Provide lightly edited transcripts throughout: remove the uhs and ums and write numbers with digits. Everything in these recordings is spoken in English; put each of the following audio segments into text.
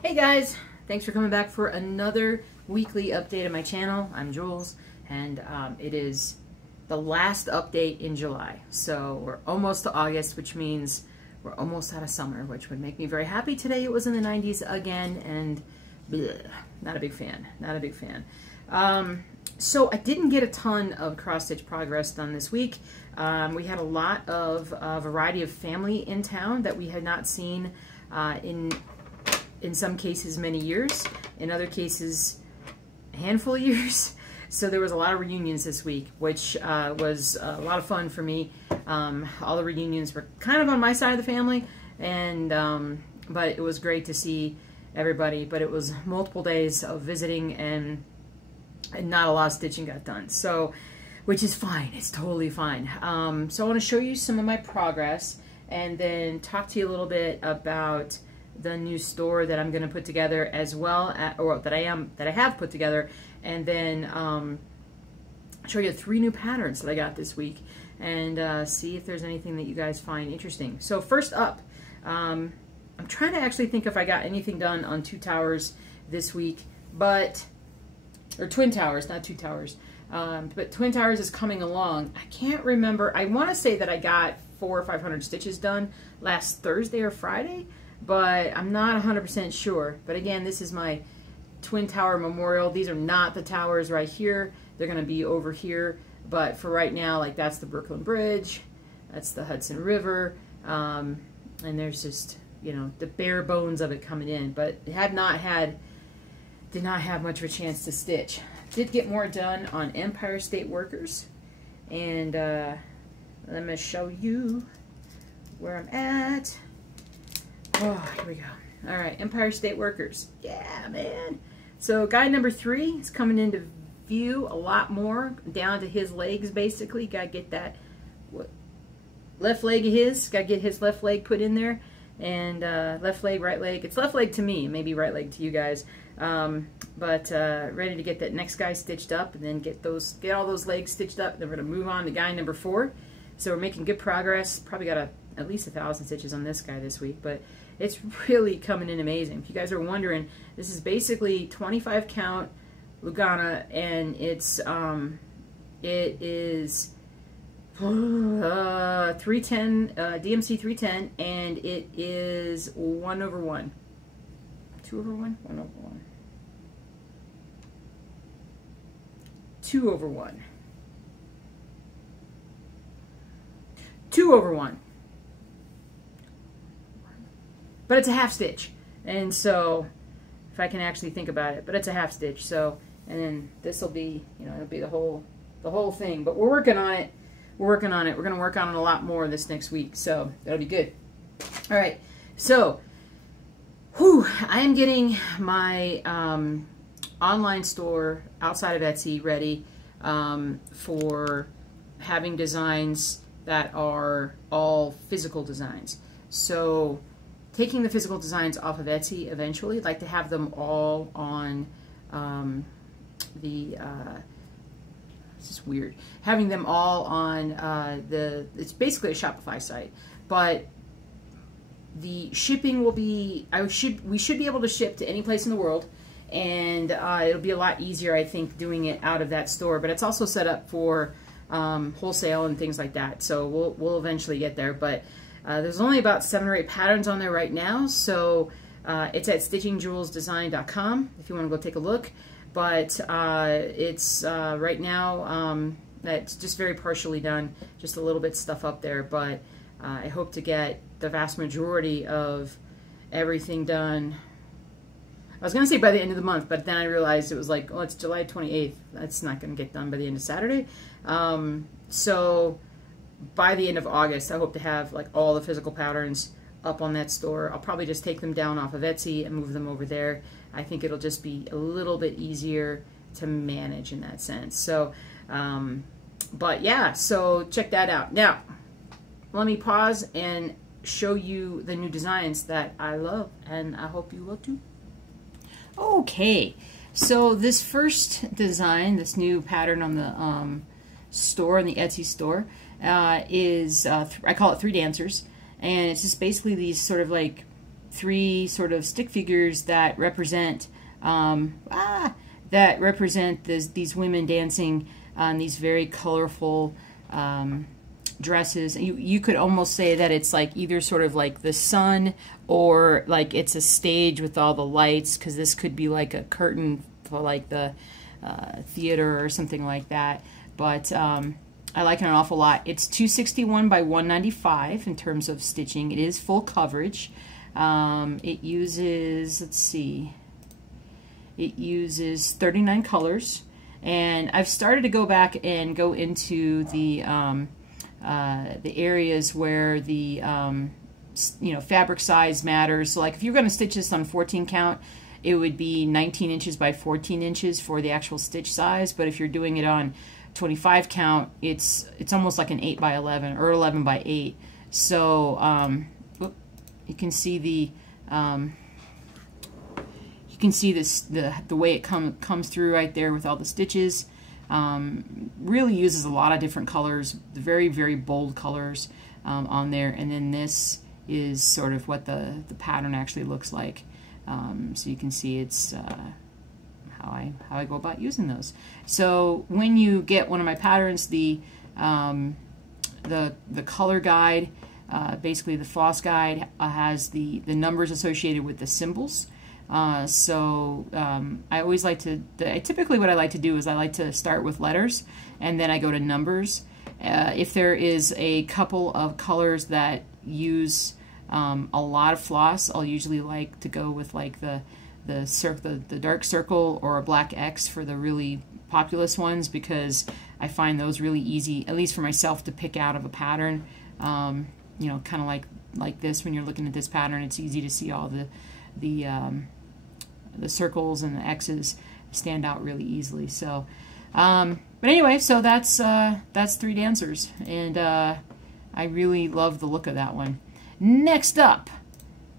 Hey guys, thanks for coming back for another weekly update of my channel. I'm Jules, and it is the last update in July. So we're almost to August, which means we're almost out of summer, which would make me very happy. Today it was in the 90s again, and bleh, not a big fan, not a big fan. So I didn't get a ton of cross-stitch progress done this week. We had a lot of a variety of family in town that we had not seen in some cases many years, in other cases a handful of years. So there was a lot of reunions this week, which was a lot of fun for me. All the reunions were kind of on my side of the family, and but it was great to see everybody. But it was multiple days of visiting, and not a lot of stitching got done. So, which is fine. It's totally fine. So I want to show you some of my progress, and then talk to you a little bit about the new store that I'm going to put together, as well or that I have put together, and then show you 3 new patterns that I got this week, and see if there's anything that you guys find interesting. So first up, I'm trying to actually think if I got anything done on 2 towers this week, or twin towers, not 2 towers, but twin towers is coming along. I can't remember. I want to say that I got 400 or 500 stitches done last Thursday or Friday, but I'm not 100% sure. But again, this is my twin tower memorial. These are not the towers right here. They're going to be over here. But for right now, like, that's the Brooklyn Bridge, that's the Hudson River, and there's just, you know, the bare bones of it coming in. But did not have much of a chance to stitch. Did get more done on Empire State Workers, and let me show you where I'm at. Oh, here we go. All right, Empire State Workers. Yeah, man. So guy number 3 is coming into view a lot more, down to his legs, basically. Got to get that left leg of his. Got to get his left leg put in there. And left leg, right leg. It's left leg to me, maybe right leg to you guys. But ready to get that next guy stitched up, and then get all those legs stitched up. Then we're going to move on to guy number 4. So we're making good progress. Probably got at least 1,000 stitches on this guy this week, but it's really coming in amazing. If you guys are wondering, this is basically 25 count Lugana, and it's it is 310 DMC 310, and it is 1/1, 2/1, 1/1, 2/1, 2/1. But it's a half stitch, and so if I can actually think about it, but it's a half stitch. So, and then this will be, you know, it'll be the whole thing. But we're working on it. We're working on it. We're going to work on it a lot more this next week, so that'll be good. All right, so I am getting my online store outside of Etsy ready for having designs that are all physical designs. So taking the physical designs off of Etsy eventually. I'd like to have them all on this is weird, having them all on it's basically a Shopify site, but the shipping will be, we should be able to ship to any place in the world, and it'll be a lot easier, I think, doing it out of that store. But it's also set up for wholesale and things like that, so we'll eventually get there. But there's only about 7 or 8 patterns on there right now, so it's at stitchingjulesdesign.com if you want to go take a look. But it's right now, it's just very partially done, just a little bit stuff up there. But I hope to get the vast majority of everything done. I was going to say by the end of the month, but then I realized it was like, oh, it's July 28th. That's not going to get done by the end of Saturday. So by the end of August, I hope to have like all the physical patterns up on that store. I'll probably just take them down off of Etsy and move them over there. I think it'll just be a little bit easier to manage in that sense. So, but yeah, so check that out. Now, let me pause and show you the new designs that I love, and I hope you will too. Okay, so this first design, this new pattern on the store, in the Etsy store, is, I call it 3 dancers, and it's just basically these sort of like three sort of stick figures that represent these women dancing on these very colorful dresses. You could almost say that it's like either sort of like the sun, or like it's a stage with all the lights, because this could be like a curtain for like the theater or something like that. But I like it an awful lot. It's 261 by 195 in terms of stitching. It is full coverage. It uses, let's see, it uses 39 colors, and I've started to go back and go into the areas where the fabric size matters. So like if you're going to stitch this on 14 count, it would be 19 inches by 14 inches for the actual stitch size. But if you're doing it on 25 count, it's almost like an 8 by 11 or 11 by 8. So you can see the the way it comes through right there with all the stitches. Really uses a lot of different colors, very, very bold colors on there. And then this is sort of what the pattern actually looks like. So you can see it's how I go about using those. So when you get one of my patterns, the color guide, basically the floss guide, has the numbers associated with the symbols. I always like to, typically what I like to do is I like to start with letters and then I go to numbers. If there is a couple of colors that use a lot of floss, I'll usually like to go with like the dark circle or a black X for the really populous ones, because I find those really easy, at least for myself, to pick out of a pattern. You know, kind of like this, when you're looking at this pattern, it's easy to see all the circles and the X's stand out really easily. So, but anyway, so that's 3 dancers, and I really love the look of that one. Next up,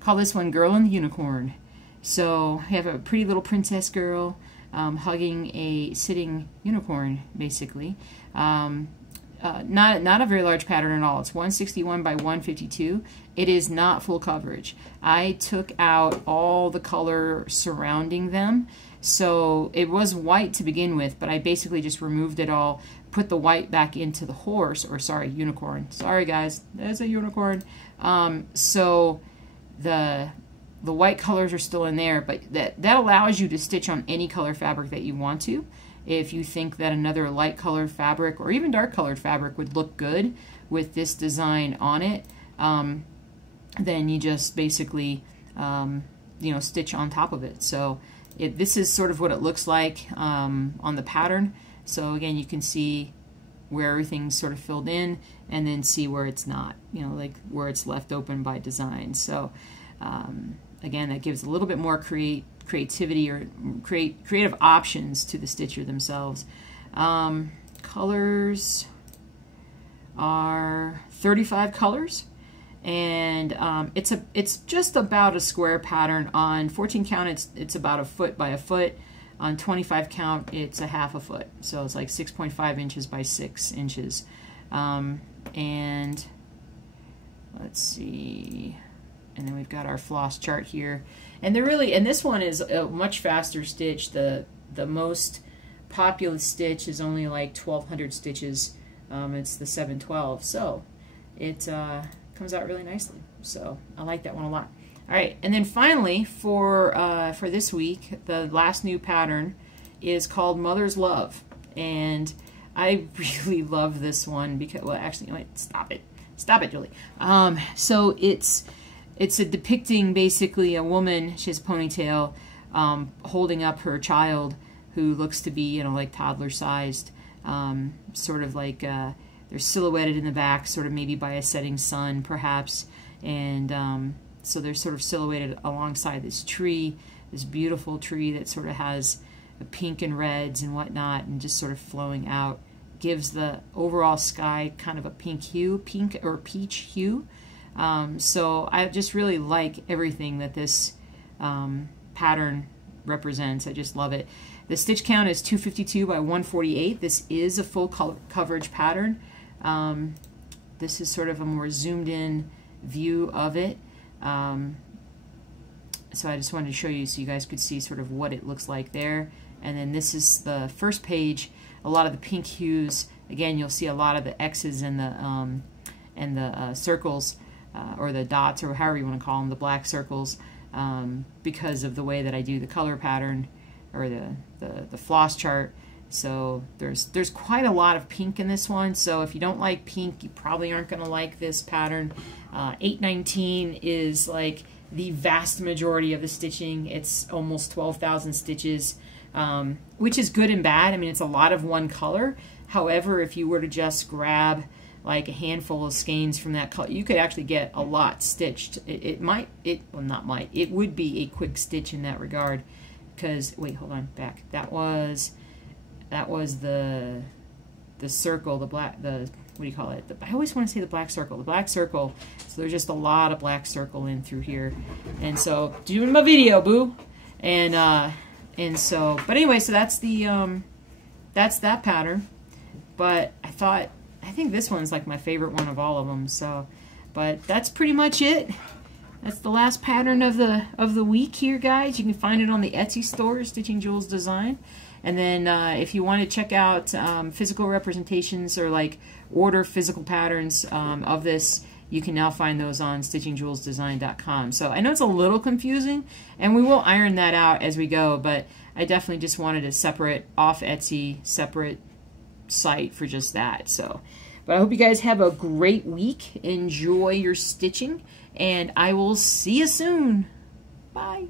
call this one Girl and the Unicorn. So we have a pretty little princess girl hugging a sitting unicorn, basically. Not a very large pattern at all. It's 161 by 152. It is not full coverage. I took out all the color surrounding them. So it was white to begin with, but I basically just removed it all, put the white back into the horse, or sorry, unicorn. Sorry guys, there's a unicorn. So the white colors are still in there, but that allows you to stitch on any color fabric that you want to. If you think that another light colored fabric or even dark colored fabric would look good with this design on it, then you just basically stitch on top of it. So this is sort of what it looks like on the pattern. So again, you can see where everything's sort of filled in, and then see where it's not, like where it's left open by design. So again, that gives a little bit more creativity or creative options to the stitcher themselves. Colors are 35 colors, and it's just about a square pattern. On 14 count, it's about a foot by a foot. On 25 count, it's a half a foot, so it's like 6.5 inches by 6 inches. And let's see. And then we've got our floss chart here, and this one is a much faster stitch. The most popular stitch is only like 1,200 stitches. It's the 712, so it comes out really nicely. So I like that one a lot. All right, and then finally for this week, the last new pattern is called Mother's Love, and I really love this one because, well, actually, wait, stop it, Julie. So it's a depicting basically a woman. She has a ponytail, holding up her child who looks to be, like toddler sized, sort of like they're silhouetted in the back, sort of maybe by a setting sun, perhaps, and so they're sort of silhouetted alongside this tree, this beautiful tree that sort of has a pink and reds and whatnot, and just sort of flowing out, gives the overall sky kind of a pink or peach hue. So I just really like everything that this pattern represents. I just love it. The stitch count is 252 by 148. This is a full coverage pattern. This is sort of a more zoomed in view of it. So I just wanted to show you so you guys could see sort of what it looks like there. And then this is the first page. A lot of the pink hues. Again, you'll see a lot of the X's and the circles, or the dots, or however you want to call them, the black circles, because of the way that I do the color pattern, or the floss chart. So there's quite a lot of pink in this one. So if you don't like pink, you probably aren't going to like this pattern. 819 is like the vast majority of the stitching. It's almost 12,000 stitches, which is good and bad. I mean, it's a lot of one color. However, if you were to just grab like a handful of skeins from that color, you could actually get a lot stitched. It would be a quick stitch in that regard. Because, wait, hold on, back. That was the circle, what do you call it? I always want to say the black circle. The black circle. So there's just a lot of black circle in through here. And so, doing my video, boo. And so, but anyway, so that's that pattern. But I think this one's like my favorite one of all of them. So, but that's pretty much it. That's the last pattern of the week here, guys. You can find it on the Etsy store, Stitching Jules Design. And then if you want to check out physical representations, or like order physical patterns of this, you can now find those on stitchingjulesdesign.com. So I know it's a little confusing, and we will iron that out as we go, but I definitely just wanted a separate off Etsy, separate site for just that. So, but I hope you guys have a great week. Enjoy your stitching, and I will see you soon. Bye.